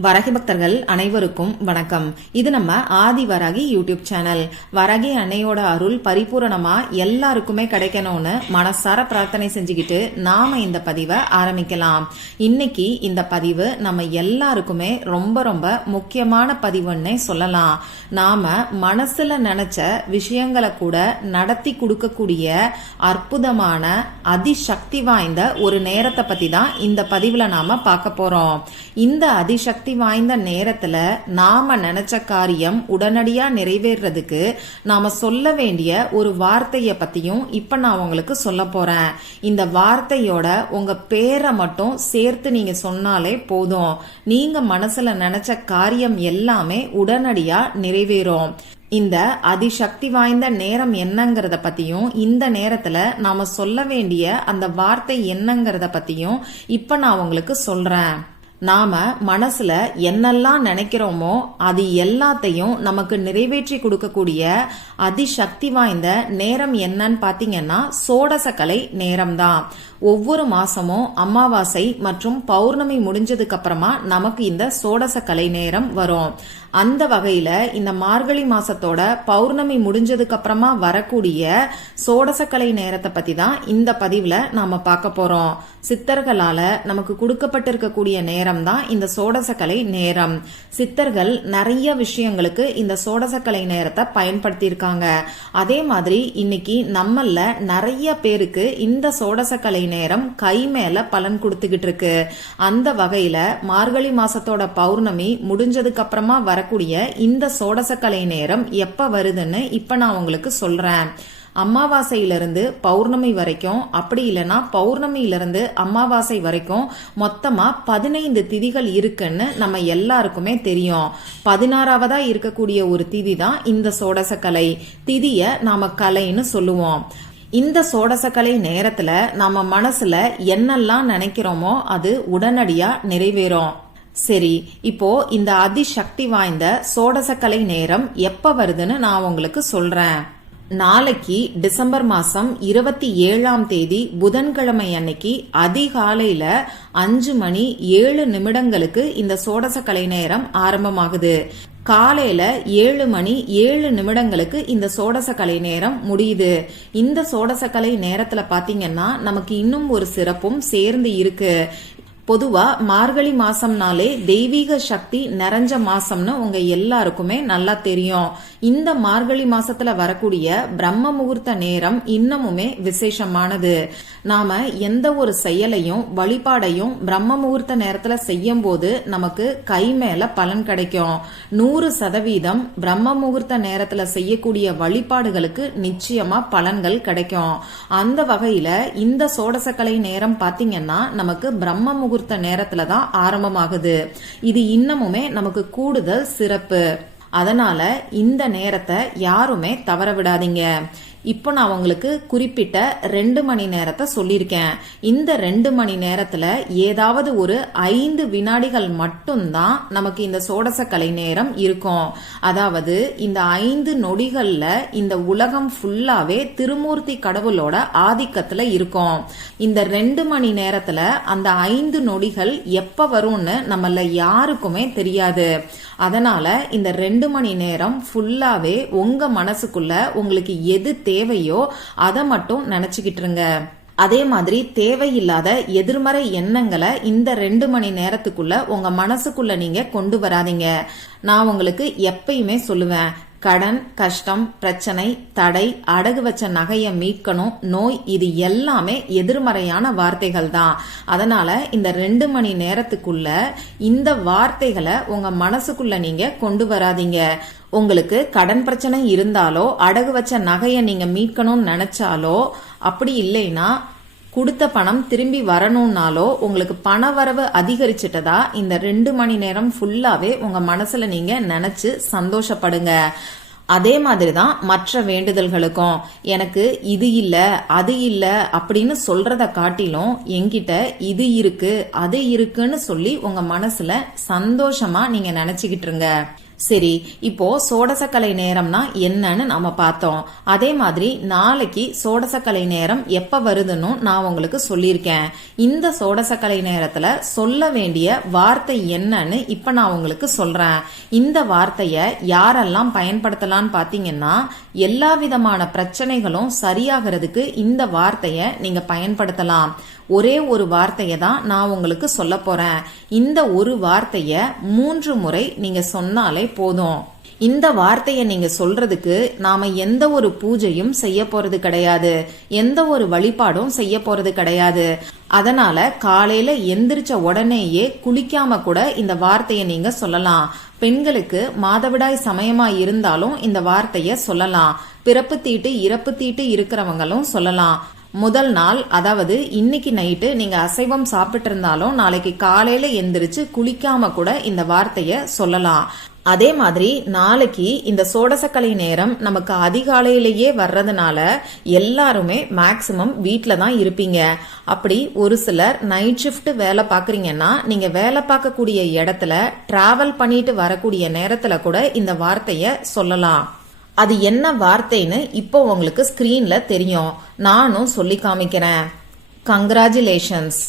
வரகி பக்தர்கள் அனைவருக்கும் வணக்கம். இது நம்ம ஆதி வரகி யூடியூப் சேனல். வரகி அன்னையோட அருள் பரிபூரணமா எல்லாருக்குமே கிடைக்கணும்னு மனசார பிரார்த்தனை செஞ்சுக்கிட்டு நாம இந்த பதிவை ஆரம்பிக்கலாம். இன்னைக்கு இந்த பதிவு நம்ம எல்லாருக்குமே ரொம்ப ரொம்ப முக்கியமான பதிவுன்னே சொல்லலாம். நாம மனசுல நினைச்ச விஷயங்களை கூட நடத்தி கொடுக்கக்கூடிய அற்புதமான அதிசக்தி வாய்ந்த ஒரு நேரத்தை பத்தி தான் இந்த பதிவுல நாம பார்க்க போறோம். இந்த அதிசக்தி சக்தி வாய்ந்த நேரத்துல நாம நினைச்ச காரியம் உடனடியா நிறைவேறதுக்கு நாம சொல்ல வேண்டிய ஒரு வார்த்தைய பத்தியும் இப்ப நான் உங்களுக்கு சொல்ல போறேன். இந்த வார்த்தையோட உங்க பேரை மட்டும் சேர்த்து நீங்க சொன்னாலே போதும். நீங்க மனசுல நினைச்ச காரியம் எல்லாமே உடனடியா நிறைவேறும். இந்த அதிசக்தி வாய்ந்த நேரம் என்னங்கிறத பத்தியும் இந்த நேரத்துல நாம சொல்ல வேண்டிய அந்த வார்த்தை என்னங்கிறத பத்தியும் இப்ப நான் உங்களுக்கு சொல்றேன். நாம மனசுல என்னெல்லாம் நினைக்கிறோமோ அது எல்லாத்தையும் நமக்கு நிறைவேற்றி கொடுக்கக்கூடிய அதிசக்தி வாய்ந்த நேரம் என்னன்னு பாத்தீங்கன்னா சோடசக்கலை நேரம் தான் ஒவ்வொரு மாசமும் அமாவாசை மற்றும் பௌர்ணமி முடிஞ்சதுக்கு அப்புறமா நமக்கு இந்த சோடசக்கலை நேரம் வரும். அந்த வகையில இந்த மார்கழி மாசத்தோட பௌர்ணமி முடிஞ்சதுக்கு அப்புறமா வரக்கூடிய சோடசக்கலை நேரத்தை பத்தி தான் இந்த பதிவுல நாம பார்க்க போறோம். சித்தர்களால நமக்கு கொடுக்கப்பட்டிருக்கக்கூடிய நேரம் தான் இந்த சோடசக்கலை நேரம். சித்தர்கள் நிறைய விஷயங்களுக்கு இந்த சோடசக்கலை நேரத்தை பயன்படுத்தியிருக்காங்க. அதே மாதிரி இன்னைக்கு நம்மள நிறைய பேருக்கு இந்த சோடசக்கலை நேரம் கை மேல பலன் கொடுத்துக்கிட்டு இருக்கு. அந்த வகையில மார்கழி மாசத்தோட பௌர்ணமி முடிஞ்சதுக்கு அப்புறமா வரக்கூடிய இந்த சோடசக்கலை நேரம் எப்ப வருதுன்னு இப்ப நான் உங்களுக்கு சொல்றேன். அமாவாசையிலிருந்து பௌர்ணமி வரைக்கும் அப்படி இல்லைன்னா பௌர்ணமியிலிருந்து அமாவாசை வரைக்கும் மொத்தமா பதினைந்து திதிகள் இருக்குன்னு நம்ம எல்லாருக்குமே தெரியும். பதினாறாவதா இருக்கக்கூடிய ஒரு திதி தான் இந்த சோடசக்கலை. திதிய நாம கலைன்னு சொல்லுவோம். இந்த சோடசக்கலை நேரத்துல நம்ம மனசுல என்னெல்லாம் நினைக்கிறோமோ அது உடனடியா நிறைவேறும். சரி இப்போ இந்த அதிசக்தி வாய்ந்த சோடசக்கலை நேரம் எப்ப வருதுன்னு நான் உங்களுக்கு சொல்றேன். நாளைக்கு டிசம்பர் மாசம் இருபத்தி ஏழாம் தேதி புதன்கிழமை அன்னைக்கு அதிகாலையில அஞ்சு மணி ஏழு நிமிடங்களுக்கு இந்த சோடசக்கலை நேரம் ஆரம்பமாகுது. காலையில ஏழு மணி ஏழு நிமிடங்களுக்கு இந்த சோடசக்கலை நேரம் முடியுது. இந்த சோடசக்கலை நேரத்துல பாத்தீங்கன்னா நமக்கு இன்னும் ஒரு சிறப்பும் சேர்ந்து இருக்கு. பொதுவா மார்கழி மாசம்னாலே தெய்வீக சக்தி நிறைஞ்ச மாசம்னு உங்க எல்லாருக்குமே நல்லா தெரியும். இந்த மார்கழி மாசத்துல வரக்கூடிய பிரம்ம முகூர்த்த நேரம் இன்னமுமே விசேஷமானது. நாம எந்த ஒரு செயலையும் வழிபாடையும் பிரம்ம முகூர்த்த நேரத்துல செய்யும் போது நமக்கு கை மேல பலன் கிடைக்கும். நூறு சதவீதம் பிரம்ம முகூர்த்த நேரத்துல செய்யக்கூடிய வழிபாடுகளுக்கு நிச்சயமா பலன்கள் கிடைக்கும். அந்த வகையில இந்த சோடசக்கலை நேரம் பாத்தீங்கன்னா நமக்கு பிரம்ம முகூர்த்த நேரத்துல தான் ஆரம்பமாகுது. இது இன்னமுமே நமக்கு கூடுதல் சிறப்பு. அதனால இந்த நேரத்தை யாருமே தவற விடாதீங்க. இப்போ நான் உங்களுக்கு குறிப்பிட்ட ரெண்டு மணி நேரத்தை சொல்லியிருக்கேன். இந்த ரெண்டு மணி நேரத்துல ஏதாவது ஒரு ஐந்து வினாடிகள் மட்டும்தான் நமக்கு இந்த சோடச கலை நேரம் இருக்கும். அதாவது இந்த ஐந்து நொடிகள்ல இந்த உலகம் ஃபுல்லாவே திருமூர்த்தி கடவுளோட ஆதிக்கத்துல இருக்கும். இந்த ரெண்டு மணி நேரத்துல அந்த ஐந்து நொடிகள் எப்ப வரும்னு நம்மள யாருக்குமே தெரியாது. அதனால இந்த ரெண்டு மணி நேரம் ஃபுல்லாவே உங்க மனசுக்குள்ள உங்களுக்கு எது தேவையோ அதை மட்டும் நினைச்சுக்கிட்டு இருங்க அதே மாதிரி தேவையில்லாத எதிர்மறை எண்ணங்களை இந்த ரெண்டு மணி நேரத்துக்குள்ள உங்க மனசுக்குள்ள நீங்க கொண்டு வராதீங்க. நான் உங்களுக்கு எப்பயுமே சொல்லுவேன் கடன் கஷ்டம் பிரச்சனை தடை அடகு வச்ச நகையை மீட்கணும். நோய் இது எல்லாமே எதிர்மறையான வார்த்தைகள் தான் அதனால இந்த ரெண்டு மணி நேரத்துக்குள்ள இந்த வார்த்தைகளை உங்க மனசுக்குள்ள நீங்க கொண்டு வராதீங்க. உங்களுக்கு கடன் பிரச்சனை இருந்தாலோ அடகு வச்ச நகையை நீங்க மீட்கணும்னு நினைச்சாலோ அப்படி இல்லைன்னா கொடுத்த பணம் திரும்பி வரணும்னாலோ உங்களுக்கு பண வரவு அதிகரிச்சிட்டதா? இந்த ரெண்டு மணி நேரம் ஃபுல்லாவே உங்க மனசுல நீங்க நினைச்சு சந்தோஷப்படுங்க. அதே மாதிரி தான் மற்ற வேண்டுதல்களுக்கும். எனக்கு இது இல்ல அது இல்ல அப்படின்னு சொல்றத காட்டிலும் என்கிட்ட இது இருக்கு அது இருக்குன்னு சொல்லி உங்க மனசுல சந்தோஷமா நீங்க நினைச்சுக்கிட்டு இருங்க சரி இப்போ சோடசக்கலை நேரம்னா என்னன்னு நாம பார்த்தோம். அதே மாதிரி நாளைக்கு சோடசக்கலை நேரம் எப்ப வருதுன்னு நான் உங்களுக்கு சொல்லியிருக்கேன். இந்த சோடசக்கலை நேரத்துல சொல்ல வேண்டிய வார்த்தை என்னன்னு இப்ப நான் உங்களுக்கு சொல்றேன். இந்த வார்த்தைய யாரெல்லாம் பயன்படுத்தலாம்னு பாத்தீங்கன்னா எல்லா விதமான பிரச்சனைகளும் சரியாகிறதுக்கு இந்த வார்த்தைய நீங்க பயன்படுத்தலாம். ஒரே ஒரு வார்த்தையை தான் நான் உங்களுக்கு சொல்ல போறேன். இந்த ஒரு வார்த்தைய மூன்று முறை நீங்க சொன்னாலே போதும். இந்த வார்த்தையை நீங்க சொல்றதுக்கு நாம எந்த ஒரு பூஜையும் செய்ய போறது கிடையாது. எந்த ஒரு வழிபாடும் செய்ய போறது கிடையாது. அதனால காலையில எந்திரிச்ச உடனேயே குளிக்காம கூட இந்த வார்த்தையை நீங்க சொல்லலாம். பெண்களுக்கு மாதவிடாய் சமயமா இருந்தாலும் இந்த வார்த்தைய சொல்லலாம். பிறப்பு தீட்டு இறப்பு தீட்டு இருக்கிறவங்களும் சொல்லலாம். முதல் நாள் அதாவது இன்னைக்கு நைட்டு நீங்க அசைவம் சாப்பிட்டு இருந்தாலும் நாளைக்கு காலையில எந்திரிச்சு குளிக்காம கூட இந்த வார்த்தைய சொல்லலாம். அதே மாதிரி நாளைக்கு இந்த சோடசக்கலை நேரம் நமக்கு அதிகாலையிலேயே வர்றதுனால எல்லாருமே மேக்சிமம் வீட்டில தான் இருப்பீங்க. அப்படி ஒரு சிலர் நைட் ஷிஃப்ட் வேலை பார்க்குறீங்கன்னா நீங்க வேலை பார்க்கக்கூடிய இடத்துல டிராவல் பண்ணிட்டு வரக்கூடிய நேரத்துல கூட இந்த வார்த்தைய சொல்லலாம். அது என்ன வார்த்தைன்னு இப்போ உங்களுக்கு ஸ்கிரீன்ல தெரியும். நானும் சொல்லி காமிக்கிறேன். கங்க்ராச்சுலேஷன்ஸ்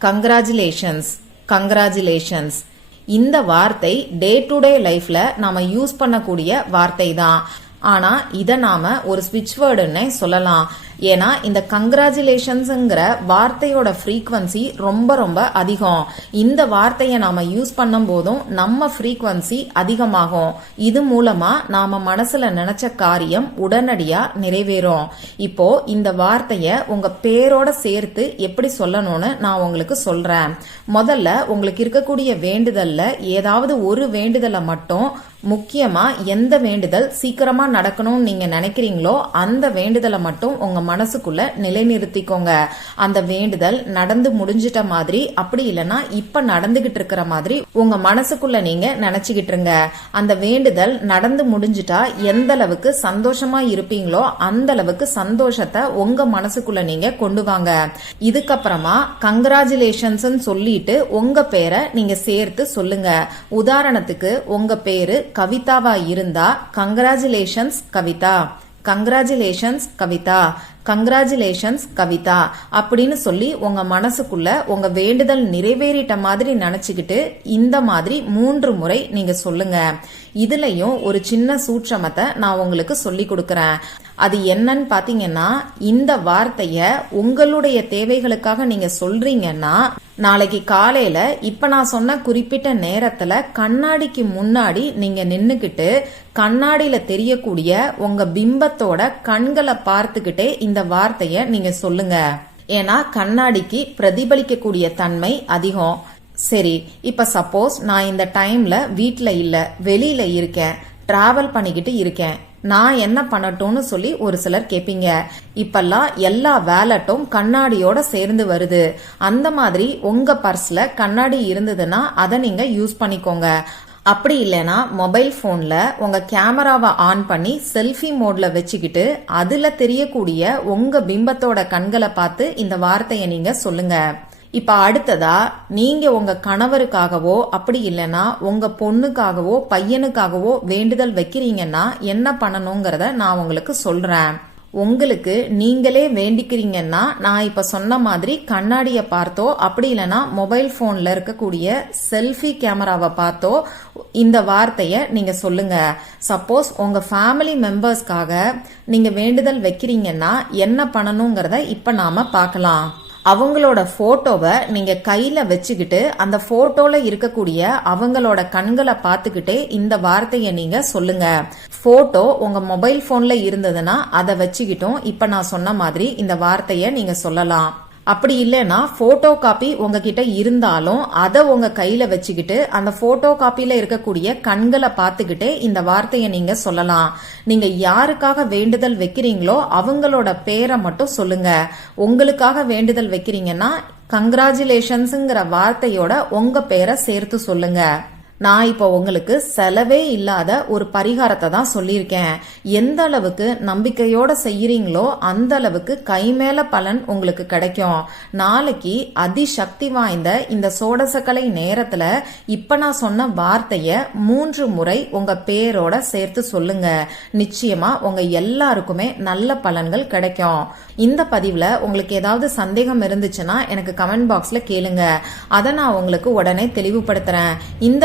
கங்க்ராச்சுலேஷன்ஸ் கங்க்ராச்சுலேஷன்ஸ் இந்த வார்த்தை டே டு டே லைஃப்ல நாம யூஸ் பண்ணக்கூடிய வார்த்தை தான் ஆனா இதை நாம ஒரு ஸ்விட்ச் வேர்டுன்னே சொல்லலாம். ஏன்னா இந்த கங்க்ராச்சுலேஷன்ஸுங்கிற வார்த்தையோட ஃப்ரீக்வன்சி ரொம்ப ரொம்ப அதிகம். இந்த வார்த்தையை நாம யூஸ் பண்ணும் போதும் நம்ம ஃப்ரீக்வன்சி அதிகமாகும். இது மூலமா நாம மனசுல நினைச்ச காரியம் உடனடியா நிறைவேறும். இப்போ இந்த வார்த்தைய உங்க பேரோட சேர்த்து எப்படி சொல்லணும்னு நான் உங்களுக்கு சொல்றேன். முதல்ல உங்களுக்கு இருக்கக்கூடிய வேண்டுதல்ல ஏதாவது ஒரு வேண்டுதலை மட்டும் முக்கியமா எந்த வேண்டுதல் சீக்கிரமா நடக்கணும்னு நீங்க நினைக்கிறீங்களோ அந்த வேண்டுதலை மட்டும் உங்க மனசுக்குள்ள நிலைநிறுத்திக்கோங்க. அந்த வேண்டுதல் நடந்து முடிஞ்சிட்ட மாதிரி அப்படி இல்லைன்னா இப்ப நடந்துகிட்டு இருக்கிற மாதிரி உங்க மனசுக்குள்ள நீங்க நினைச்சுக்கிட்டு இருங்க அந்த வேண்டுதல் நடந்து முடிஞ்சிட்டா எந்த அளவுக்கு சந்தோஷமா இருப்பீங்களோ அந்த அளவுக்கு சந்தோஷத்தை உங்க மனசுக்குள்ள நீங்க கொண்டு வாங்க. இதுக்கப்புறமா கங்கராச்சுலேஷன்ஸ் சொல்லிட்டு உங்க பேரை நீங்க சேர்த்து சொல்லுங்க. உதாரணத்துக்கு உங்க பேரு கவிதாவா இருந்தா congratulations Kavita. Congratulations Kavita. Congratulations Kavita அப்படின்னு சொல்லி உங்க மனசுக்குள்ள உங்க வேண்டுதல் நிறைவேறிட்ட மாதிரி நினைச்சுக்கிட்டு இந்த மாதிரி மூன்று முறை நீங்க சொல்லுங்க. இதுலயும் ஒரு சின்ன சூட்சமத்தை நான் உங்களுக்கு சொல்லி கொடுக்கறேன். அது என்னன்னு பாத்தீங்கன்னா இந்த வார்த்தைய உங்களுடைய தேவைகளுக்காக நீங்க சொல்றீங்கன்னா நாளைக்கு காலையில இப்ப நான் சொன்ன குறிப்பிட்ட நேரத்துல கண்ணாடிக்கு முன்னாடி நீங்க நின்னுக்கிட்டு கண்ணாடியில தெரியக்கூடிய உங்க பிம்பத்தோட கண்களை பார்த்துக்கிட்டே இந்த வார்த்தைய நீங்க சொல்லுங்க. ஏன்னா கண்ணாடிக்கு பிரதிபலிக்கக்கூடிய தன்மை அதிகம். சரி இப்ப சப்போஸ் நான் இந்த டைம்ல வீட்ல இல்ல வெளியில இருக்கேன் டிராவல் பண்ணிக்கிட்டு இருக்கேன். நான் என்ன பண்ணட்டும்னு சொல்லி ஒரு சிலர் கேட்பீங்க இப்பெல்லாம் எல்லா வேலட்டும் கண்ணாடியோட சேர்ந்து வருது. அந்த மாதிரி உங்க பர்ஸ்ல கண்ணாடி இருந்ததுன்னா அதை நீங்க யூஸ் பண்ணிக்கோங்க. அப்படி இல்லைன்னா மொபைல் போன்ல உங்க கேமராவை ஆன் பண்ணி செல்ஃபி மோட்ல வச்சுக்கிட்டு அதுல தெரியக்கூடிய உங்க பிம்பத்தோட கண்களை பார்த்து இந்த வார்த்தையை நீங்க சொல்லுங்க. இப்ப அடுத்ததா நீங்க உங்க கணவருக்காகவோ அப்படி இல்லைன்னா உங்க பொண்ணுக்காகவோ பையனுக்காகவோ வேண்டுதல் வைக்கிறீங்கன்னா என்ன பண்ணணுங்கிறத நான் உங்களுக்கு சொல்றேன். உங்களுக்கு நீங்களே வேண்டிக்கிறீங்கன்னா நான் இப்ப சொன்ன மாதிரி கண்ணாடிய பார்த்தோ அப்படி இல்லைன்னா மொபைல் போன்ல இருக்கக்கூடிய செல்ஃபி கேமராவை பார்த்தோ இந்த வார்த்தைய நீங்க சொல்லுங்க. சப்போஸ் உங்க ஃபேமிலி மெம்பர்ஸ்க்காக நீங்க வேண்டுதல் வைக்கிறீங்கன்னா என்ன பண்ணணுங்கிறத இப்ப நாம பார்க்கலாம். அவங்களோட போட்டோவை நீங்க கையில வச்சுக்கிட்டு அந்த போட்டோல இருக்கக்கூடிய அவங்களோட கண்களை பார்த்துக்கிட்டே இந்த வார்த்தையை நீங்க சொல்லுங்க. போட்டோ உங்க மொபைல் போன்ல இருந்ததுன்னா அதை வச்சுக்கிட்டும் இப்ப நான் சொன்ன மாதிரி இந்த வார்த்தையை நீங்க சொல்லலாம். அப்படி இல்லைன்னா போட்டோ காப்பி உங்ககிட்ட இருந்தாலும் அதை உங்க கையில வச்சுக்கிட்டு அந்த போட்டோ காப்பியில் இருக்கக்கூடிய கண்களை பார்த்துக்கிட்டே இந்த வார்த்தையை நீங்க சொல்லலாம். நீங்க யாருக்காக வேண்டுதல் வைக்கிறீங்களோ அவங்களோட பேரை மட்டும் சொல்லுங்க. உங்களுக்காக வேண்டுதல் வைக்கிறீங்கன்னா கங்க்ராச்சுலேஷன்ஸுங்கிற வார்த்தையோட உங்க பேரை சேர்த்து சொல்லுங்க. நான் இப்போ உங்களுக்கு செலவே இல்லாத ஒரு பரிகாரத்தை தான் சொல்லியிருக்கேன். எந்த அளவுக்கு நம்பிக்கையோட செய்யறீங்களோ அந்த அளவுக்கு கை மேல பலன் உங்களுக்கு கிடைக்கும். நாளைக்கு அதிசக்தி வாய்ந்த இந்த சோடசக்கலை நேரத்துல இப்ப நான் சொன்ன வார்த்தைய மூன்று முறை உங்க பேரோட சேர்த்து சொல்லுங்க. நிச்சயமா உங்க எல்லாருக்குமே நல்ல பலன்கள் கிடைக்கும். இந்த பதிவுல உங்களுக்கு ஏதாவது சந்தேகம் இருந்துச்சுன்னா எனக்கு கமெண்ட் பாக்ஸ்ல கேளுங்க. அதை நான் உங்களுக்கு உடனே தெளிவுபடுத்துறேன். இந்த